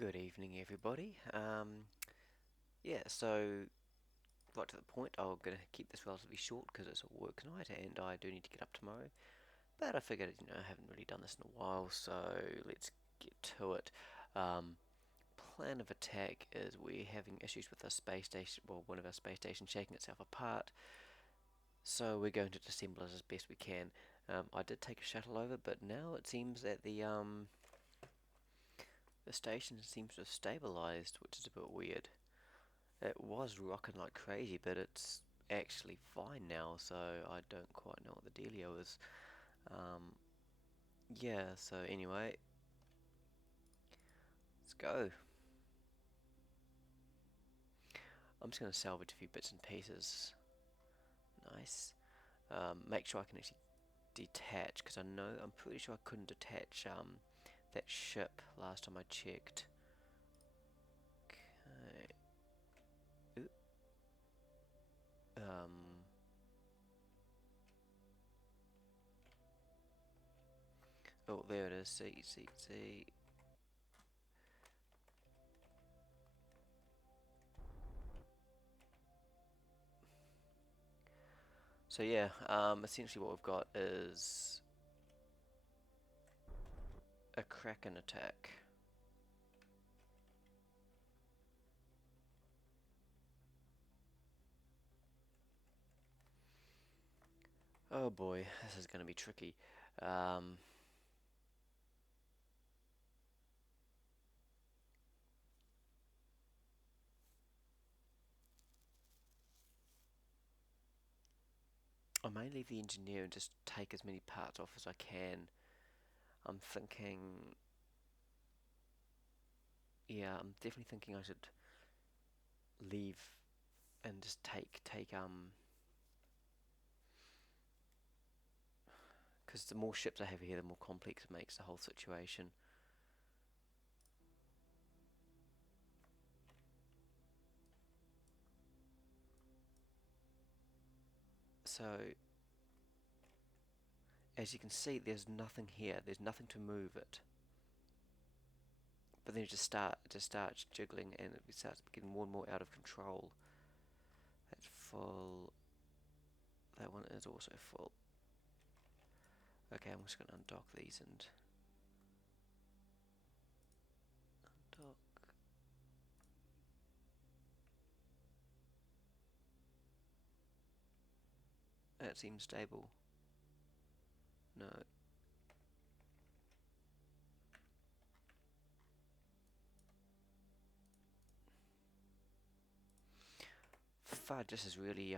Good evening, everybody. Yeah, so right to the point, I'm going to keep this relatively short because it's a work night and I do need to get up tomorrow. But I figured, I haven't really done this in a while, so let's get to it. Um, Plan of attack is we're having issues with our space station, well, one of our space stations shaking itself apart, so we're going to disassemble it as best we can. I did take a shuttle over, but now it seems that the station seems to have stabilized, which is a bit weird. It was rocking like crazy, but it's actually fine now, so I don't quite know what the dealio is. Um, yeah, so anyway, let's go. I'm just going to salvage a few bits and pieces. Nice. Make sure I can actually detach, because I'm pretty sure I couldn't detach that ship last time I checked. Okay. Oop. Um, oh, there it is. See. So yeah, essentially what we've got is a Kraken attack. Oh boy, this is going to be tricky. Um, I may leave the engineer and just take as many parts off as I can. I'm thinking, yeah, I'm definitely thinking I should leave and just because the more ships I have here, the more complex it makes the whole situation. So, as you can see, there's nothing here. There's nothing to move it. But then it just starts jiggling, and it starts getting more and more out of control. That's full. That one is also full. Okay, I'm just going to undock these and undock. That seems stable. No. Fudge, this is really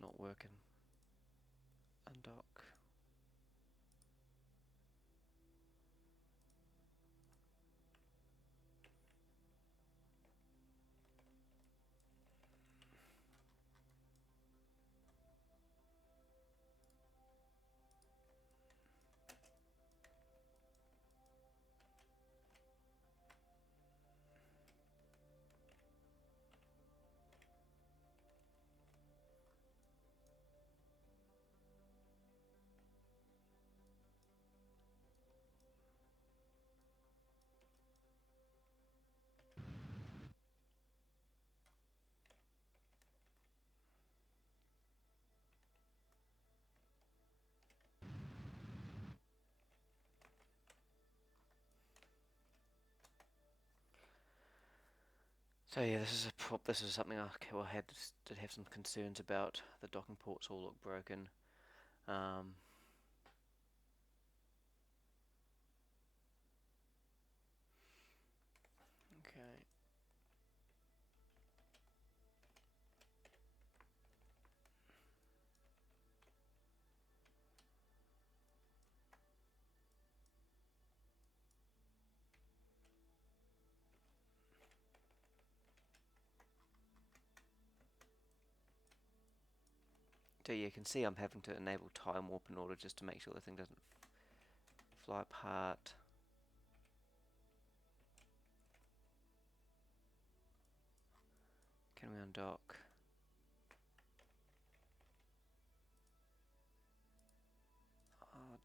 not working. Undock. So yeah, this is something did have some concerns about. The docking ports all look broken. Um, okay. So you can see I'm having to enable time warp in order just to make sure the thing doesn't fly apart. Can we undock? Uh,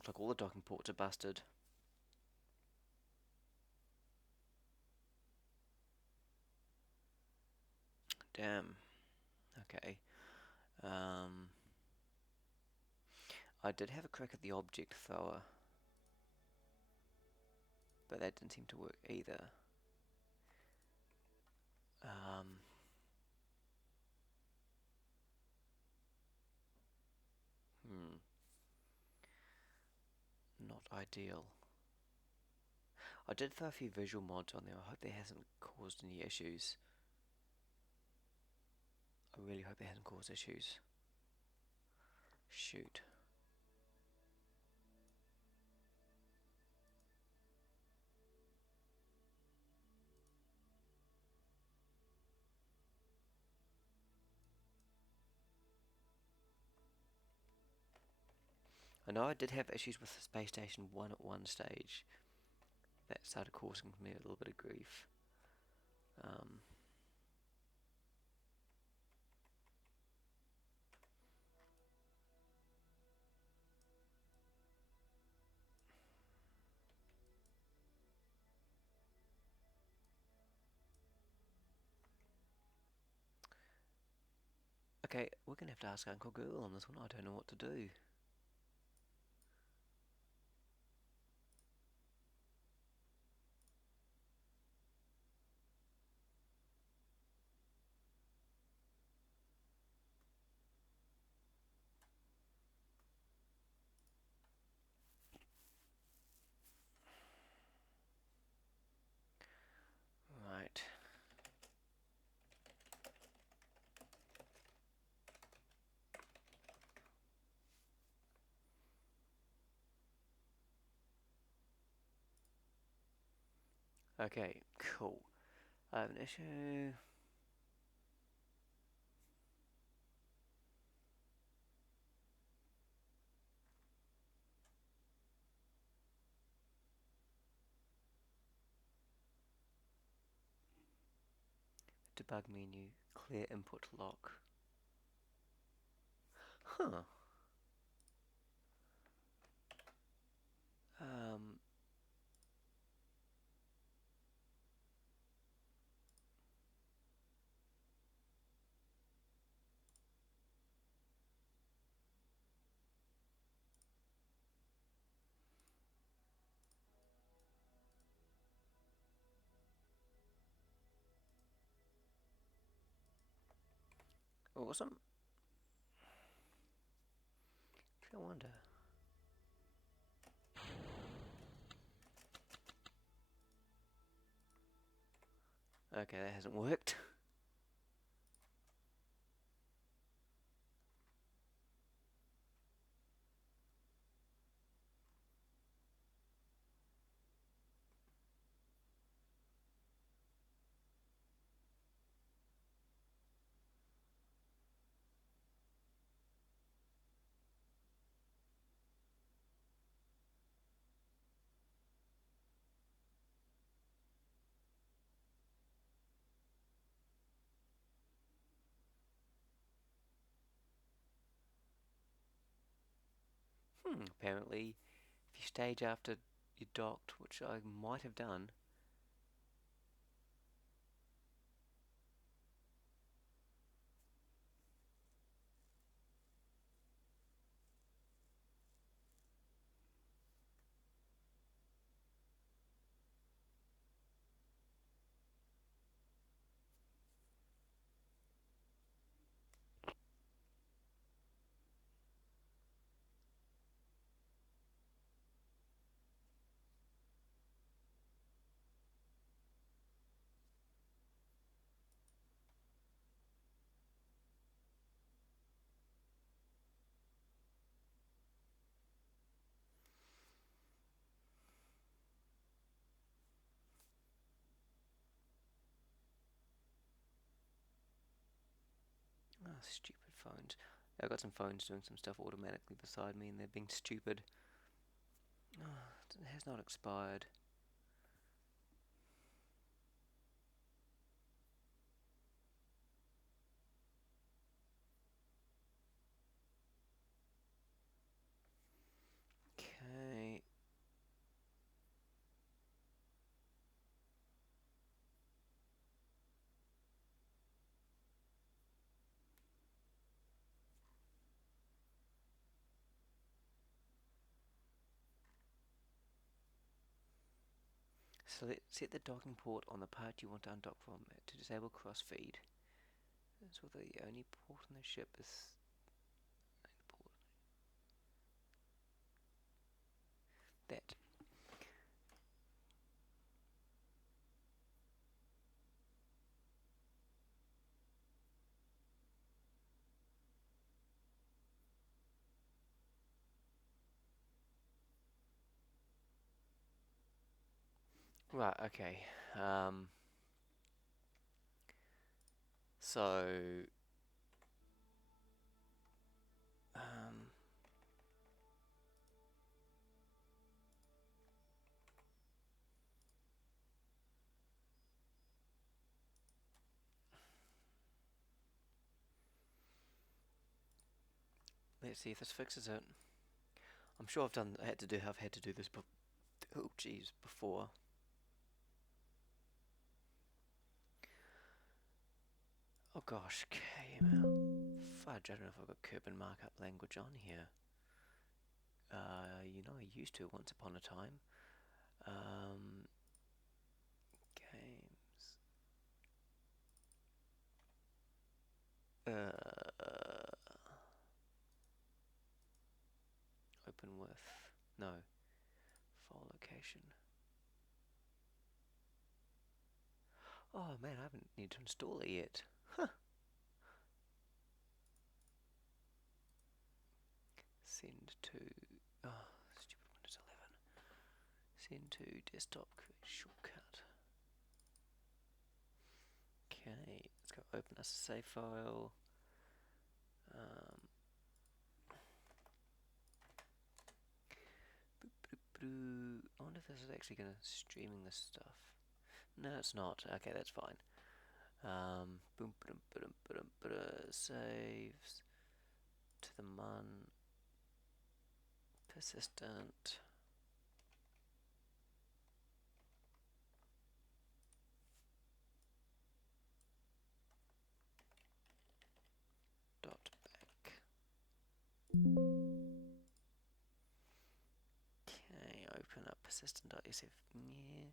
Looks like all the docking ports are busted. Damn. Okay. I did have a crack at the object thrower, but that didn't seem to work either. Hmm. Not ideal. I did throw a few visual mods on there. I hope that hasn't caused any issues. I really hope it hasn't caused issues. Shoot. I know I did have issues with the Space Station 1 at one stage. That started causing me a little bit of grief. Okay, we're gonna have to ask Uncle Google on this one. I don't know what to do. Right. Okay, cool. I have an issue. Debug menu. Clear input lock. Huh. Um. Awesome. I wonder. Okay, that hasn't worked. Apparently, if you stage after you docked, which I might have done. Oh, stupid phones. I've got some phones doing some stuff automatically beside me and they're being stupid. Oh, it has not expired. Okay. Set the docking port on the part you want to undock from to disable cross-feed. So the only port on the ship is port. That. Right, okay. So, let's see if this fixes it. I'm sure I've had to do this, oh jeez, before. Oh gosh, KML. Fudge, I don't know if I've got Curb and markup language on here. You know I used to once upon a time. Games. Open with. No. File location. Oh man, I haven't need to install it yet. Huh. Send to. Oh, stupid Windows 11. Send to desktop, create shortcut. Okay, let's go open as a save file. I wonder if this is actually going to streaming this stuff. No, it's not. Okay, that's fine. Saves to the mun. Persistent. Dot back. Okay, open up persistent.sf. Yeah.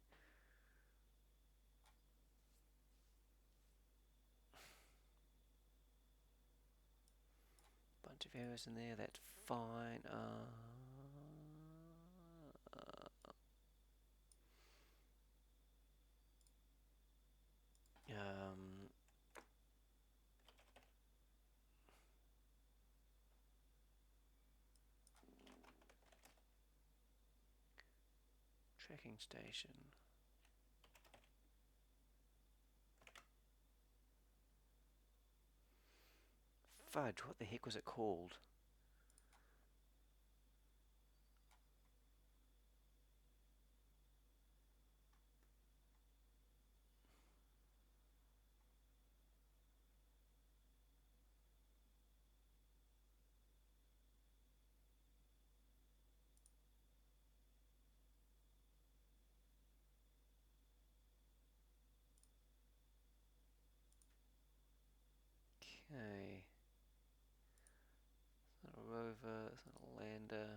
Bunch of errors in there, that's fine. Tracking station. Fudge, what the heck was it called? Okay. It's not a rover, it's not a lander.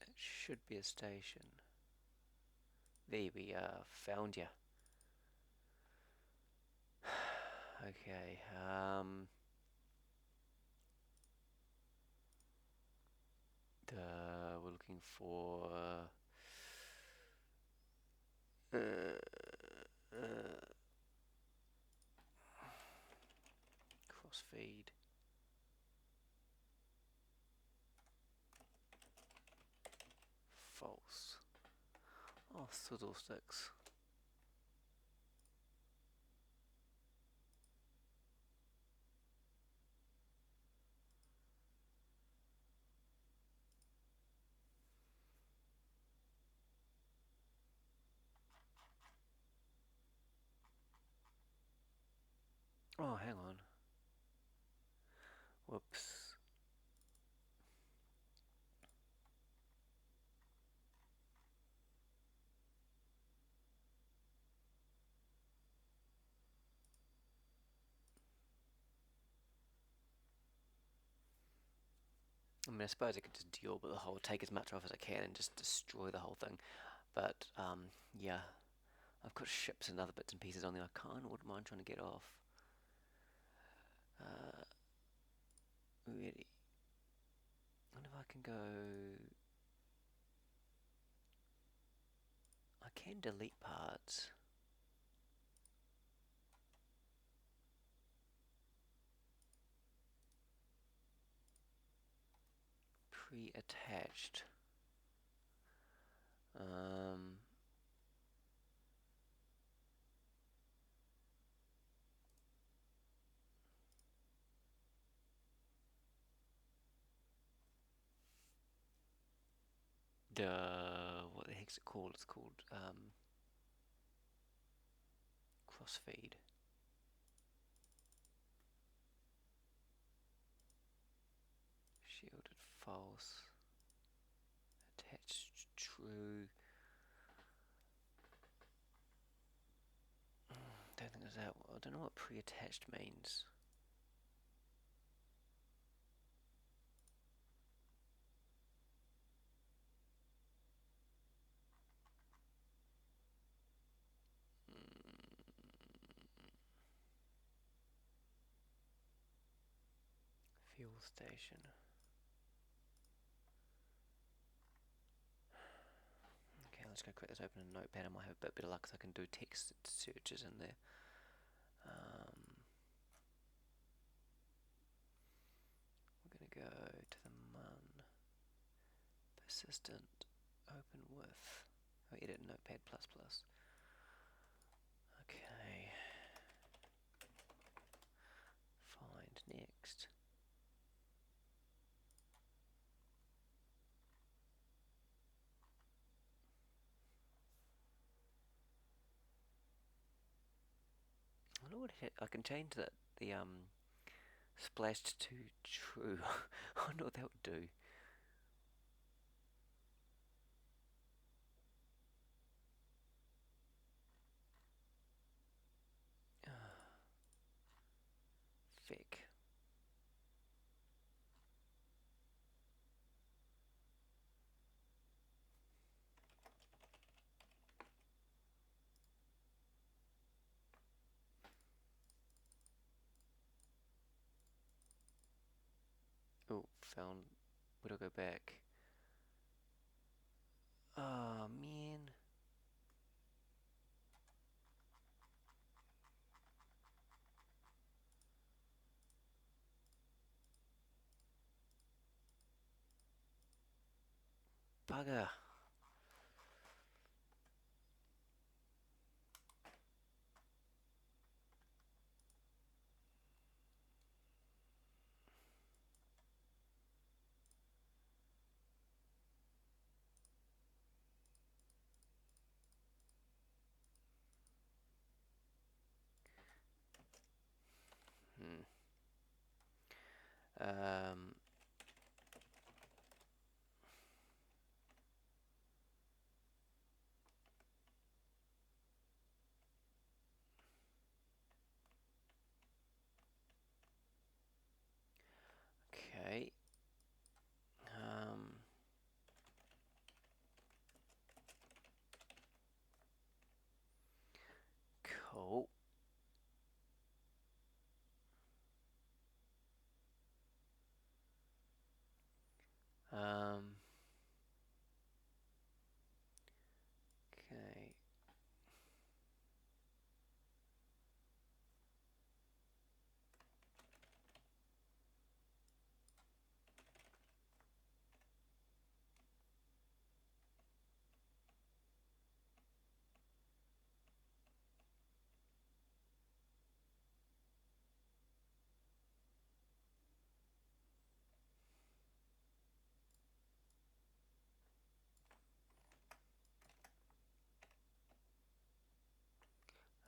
It should be a station. There we are, found ya. Okay, we're looking for crossfeed. False. Oh, fiddlesticks. Oh, hang on. Whoops. I mean, I suppose I could just deal with the whole, take as much off as I can and just destroy the whole thing. but yeah, I've got ships and other bits and pieces on there. I kind of wouldn't mind trying to get off. Really, I wonder if I can go. I can delete parts. Pre-attached. Um, what the heck's it called? It's called crossfeed. Shielded false. Attached true. Don't think it's that. I don't know what pre-attached means. Fuel station. Okay, let's go quick. Let's open a notepad. I might have a bit better luck because I can do text searches in there. We're going to go to the mun. Persistent. Open with. Oh, edit notepad plus plus. Okay. Find next. I wonder what I can change the splashed to true. I wonder what that would do. Fic. Oh, found. Where'd I go back? Oh man. Bugger. Hmm. Um. Okay. Um. Cool. Um. Okay.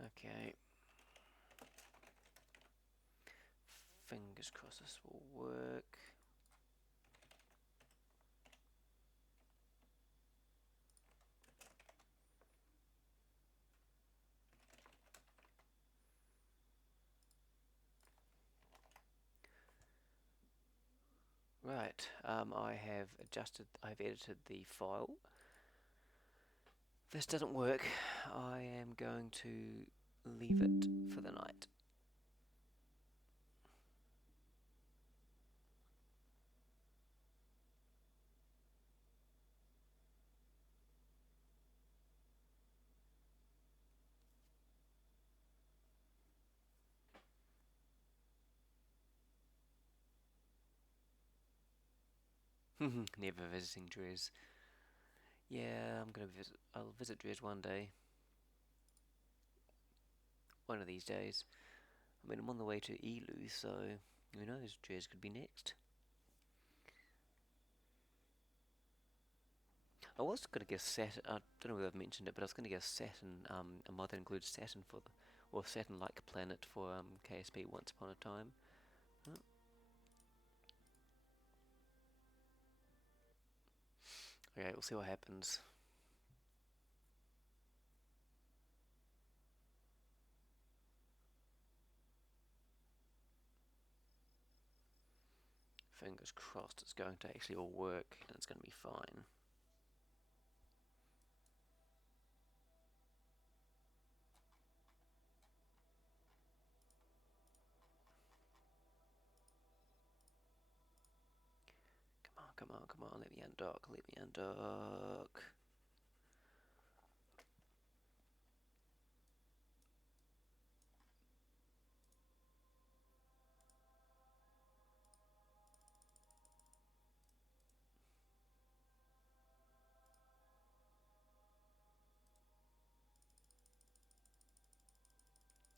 Okay. Fingers crossed this will work. Right. I've edited the file. If this doesn't work, I am going to leave it for the night. Never visiting Dres. Yeah, I'm gonna visit. I'll visit Dres one day. One of these days. I mean, I'm on the way to Elu, so who knows? Dres could be next. I was gonna get Saturn. I don't know whether I've mentioned it, but I was gonna get Saturn. A mod that includes Saturn for the, or Saturn-like planet for KSP Once Upon a Time. Oh, okay, we'll see what happens. Fingers crossed it's going to actually all work and it's going to be fine. Come on, come on, come on, let me undock, let me undock.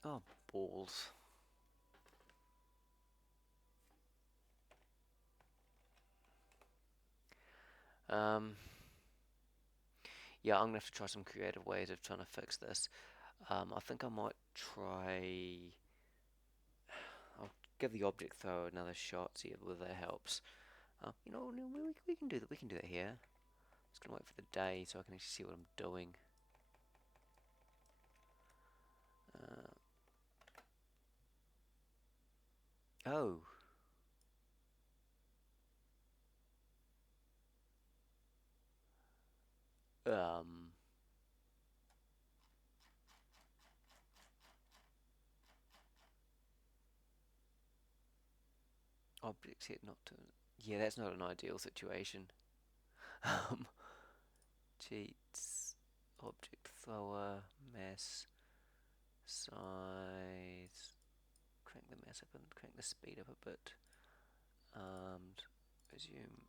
Oh, balls. Um, yeah, I'm going to have to try some creative ways of trying to fix this. I think I might try... I'll give the object throw another shot, see whether that helps. You know, no, we can do that. We can do that here. Just gonna wait for the day so I can actually see what I'm doing. Oh, um, objects hit not to. Yeah, that's not an ideal situation. Um, cheats, object thrower, mass, size. Crank the mass up and crank the speed up a bit. Resume.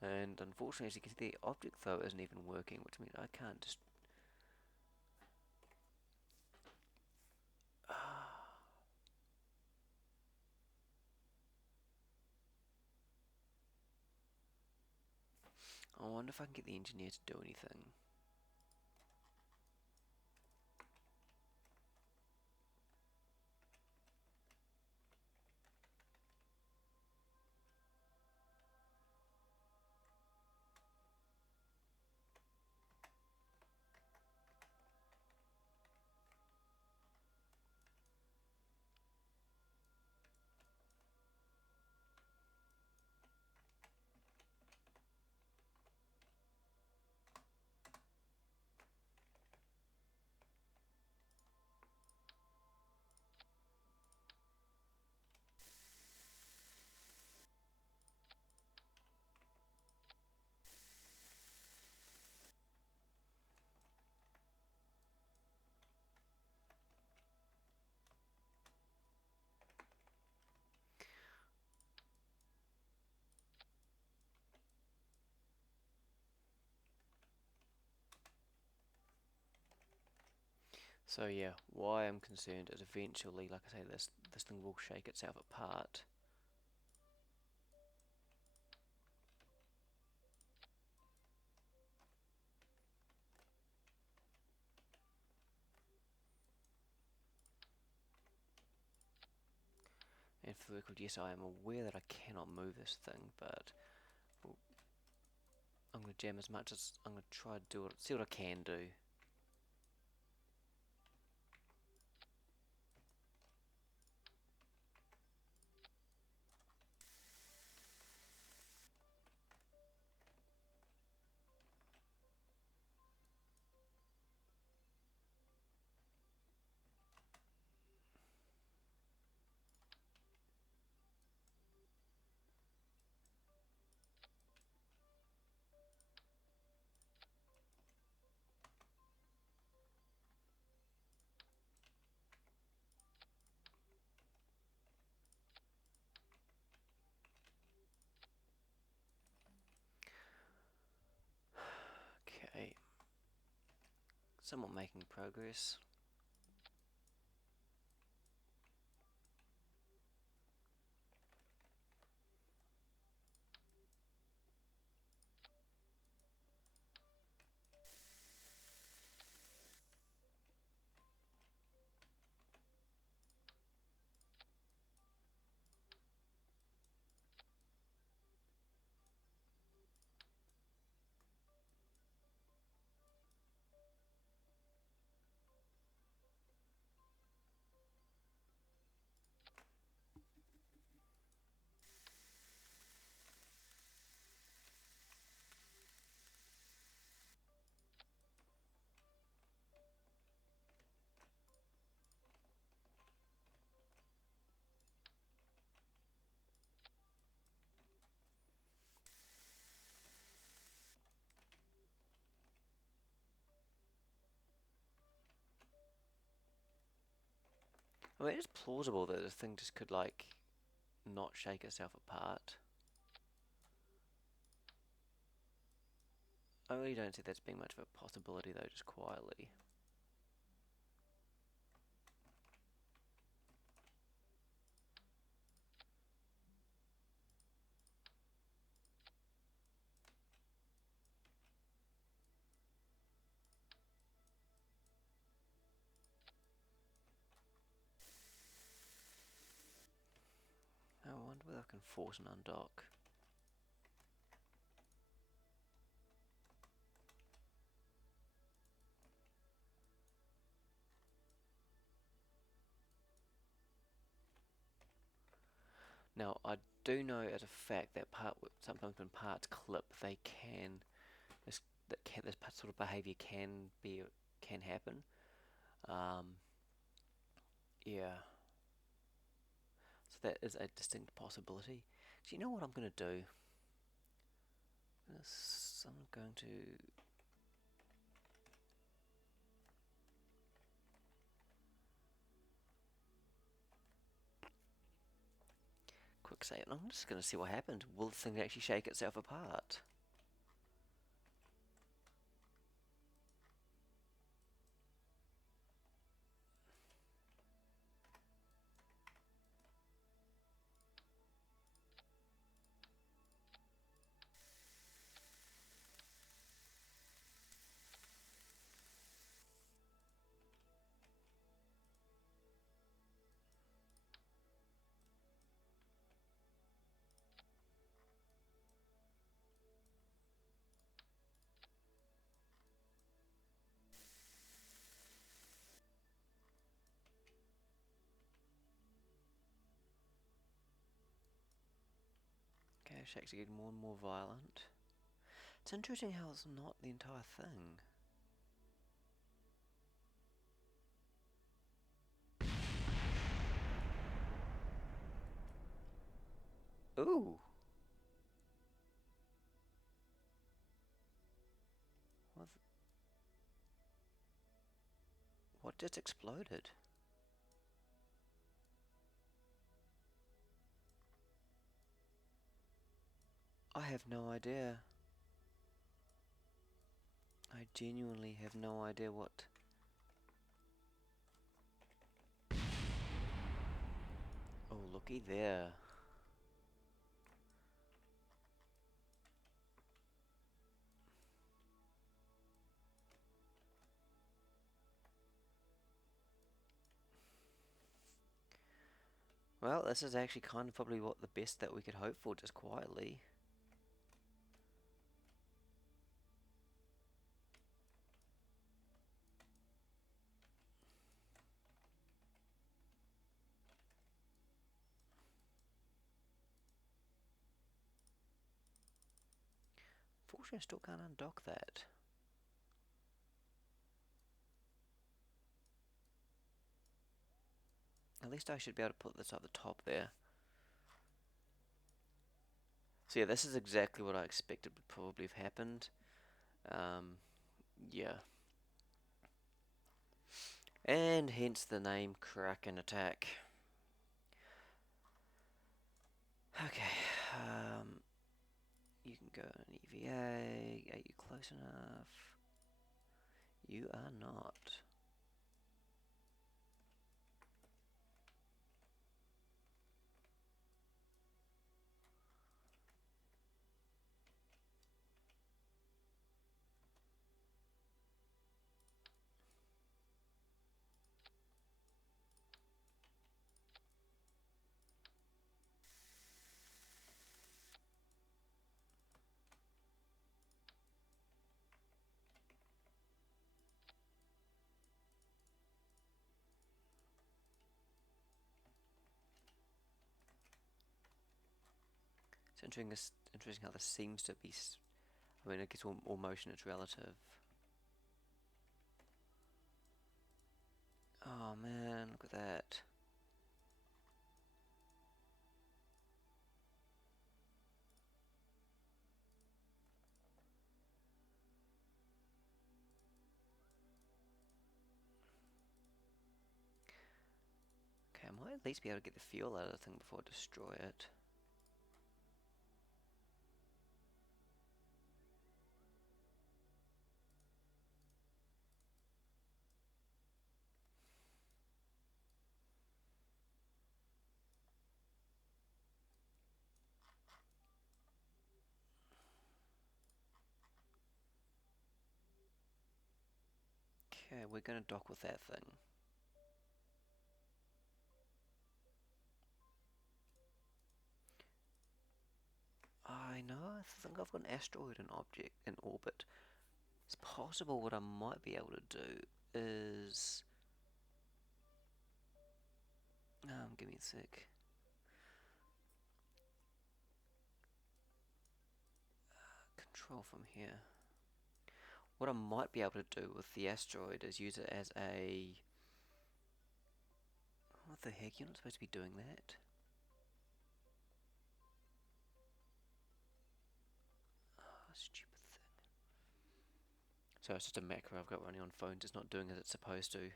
And unfortunately, as you can see, the object thrower isn't even working, which means I can't just. I wonder if I can get the engineer to do anything. So yeah, why I'm concerned is eventually, like I say, this thing will shake itself apart. And for the record, yes, I am aware that I cannot move this thing, but I'm gonna jam as much as I'm gonna try to do it, see what I can do. somewhat making progress. I mean, it's plausible that the thing just could, like, not shake itself apart. I really don't see that's being much of a possibility, though, just quietly. I wonder whether I can force an undock. Now, I do know as a fact that sometimes when parts clip, they can this sort of behavior can happen. Um, yeah, so that is a distinct possibility. So you know what I'm gonna do? I'm going to quick save. I'm just gonna see what happens. Will the thing actually shake itself apart? Okay, shakes are getting more and more violent. It's interesting how it's not the entire thing. Ooh! What, what just exploded? I have no idea. I genuinely have no idea what... Oh, looky there. Well, this is actually kind of probably what the best that we could hope for, just quietly. Fortunately, I still can't undock that. At least I should be able to put this at the top there. So yeah, this is exactly what I expected would probably have happened. Yeah. And hence the name Kraken Attack. Okay, you can go an EVA. Are you close enough? You are not. It's interesting how this seems to be. I mean, I guess all motion is relative. Oh man, look at that. Okay, I might at least be able to get the fuel out of the thing before I destroy it. Okay, we're gonna dock with that thing. I know, I think I've got an asteroid in orbit. It's possible what I might be able to do is... give me a sec. Control from here. What I might be able to do with the asteroid is use it as a... What the heck, you're not supposed to be doing that. Oh, stupid thing. So it's just a macro I've got running on phone, just not doing as it's supposed to. Okay.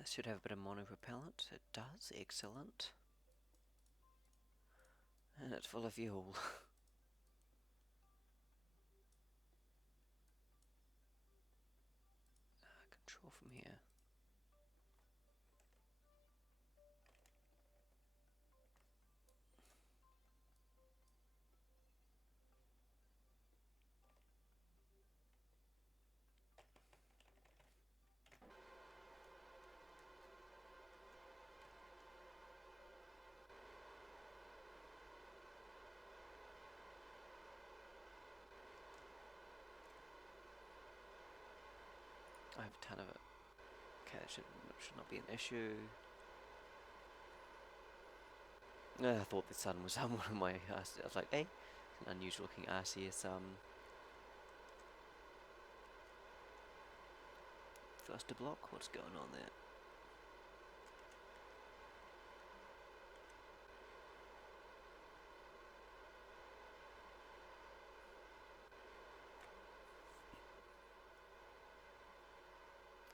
This should have a bit of monopropellant. It does, excellent. And it's full of fuel. Control from here. I have a ton of it. Okay, that should not be an issue. I thought the sun was one of my... I was like, hey, it's an unusual looking RCS thruster block. What's going on there?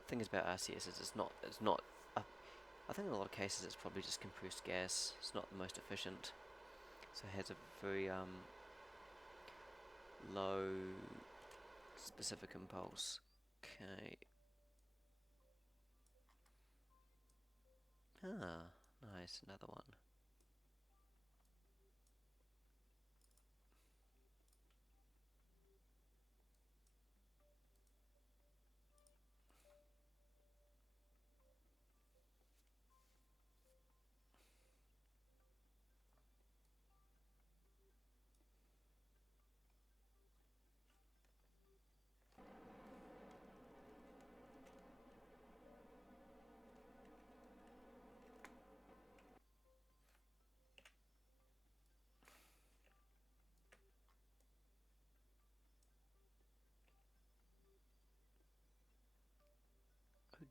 The thing is about RCS is it's not I think in a lot of cases it's probably just compressed gas. It's not the most efficient, so it has a very low specific impulse. Okay. Ah, nice, another one.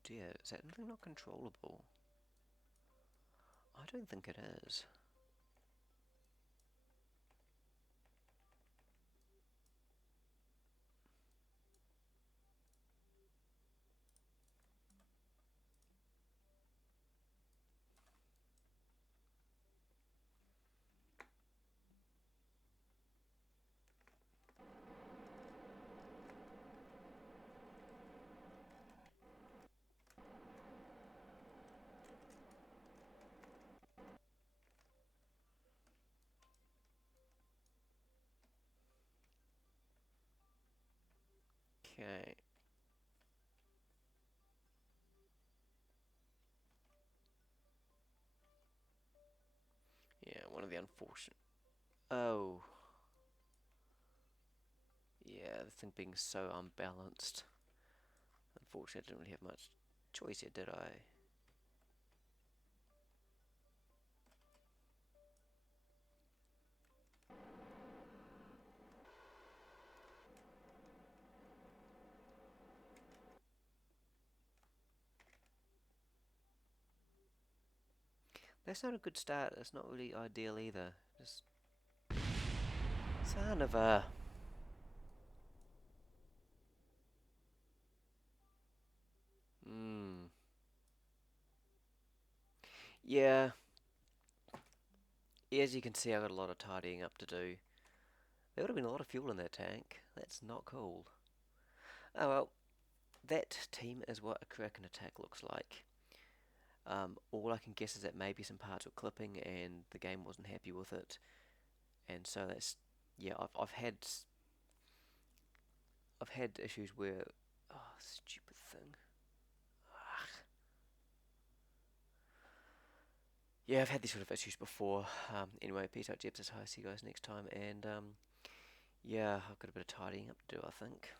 dear, is that anything not controllable? I don't think it is. Okay. Yeah, one of the unfortunate. Oh, yeah, the thing being so unbalanced. Unfortunately, I didn't really have much choice here, did I? That's not a good start. It's not really ideal either. Just son of a. Hmm. Yeah. As you can see, I've got a lot of tidying up to do. There would have been a lot of fuel in that tank. That's not cool. Oh well, that team is what a Kraken attack looks like. All I can guess is that maybe some parts were clipping and the game wasn't happy with it, and so that's yeah. I've had issues where oh stupid thing. Yeah, I've had these sort of issues before. Anyway, peace out, Jebs. I'll see you guys next time, and yeah, I've got a bit of tidying up to do, I think.